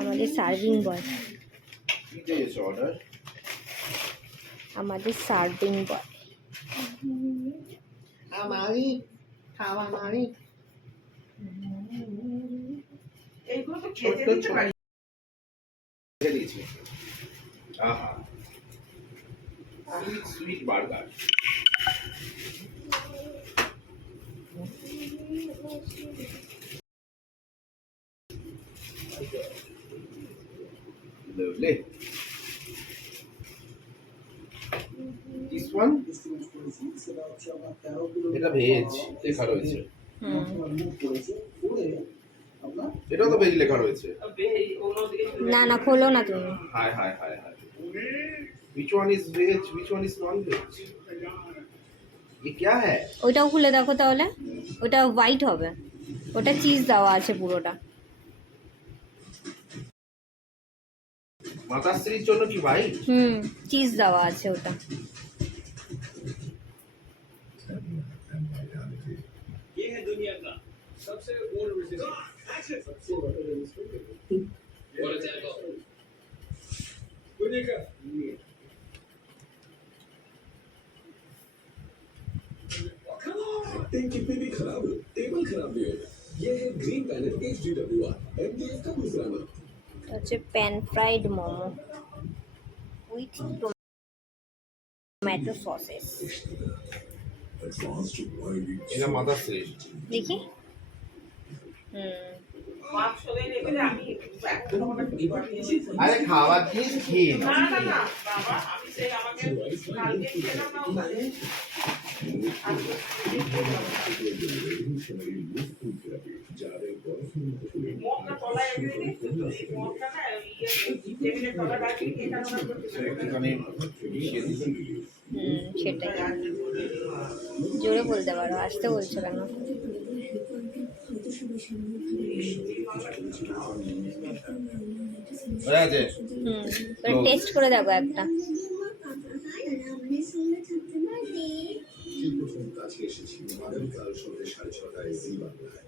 আমাদের সার্ভিং বয়, আমাদের সার্ভিং বয়। আমারই খাওয়া আমারই এইগুলো তো খেতে দিতে পারি। আহা sweet sweet burger. Lovely. This one? এটা ভেজ লেখা রয়েছে। এটা তো ভেজ লেখা রয়েছে। না না খোলো না তুমি। High high high high. Which one is veg? Which one is non-veg? ये क्या है? ওটাও খুলে দেখো তাহলে, ওটা হোয়াইট হবে, ওটা চিজ দেওয়া আছে পুরোটা। মাতাশ্রীর জন্য কি ভাই? চিজ দেওয়া আছে ওটা। ये है दुनिया का सबसे ओल्ड दुनिया का कितने भी खराब हो टेबल खराब नहीं होगा। ये है ग्रीन पैनल HDWR MDF का दूसरा नाम। হচ্ছে pan fried momo with tomato sausages. এটা মাতাশ্রী। দেখি। আরে খাবার কি খেয়ে না না না বাবা আমি সেই আমাকে কালকে খেলাম না ওখানে মগটা তলায় রেখে দিই মগটা না টেবিলের তলায় রাখি এটা না একটুখানি মিশিয়ে দিই। সেটাই জোরে বলতে পারো, আসতে বলছো কেন? টেস্ট করে দেখো একটা। কাছে এসেছি আগামীকাল সন্ধ্যে 6:30টায় জি বাংলায়।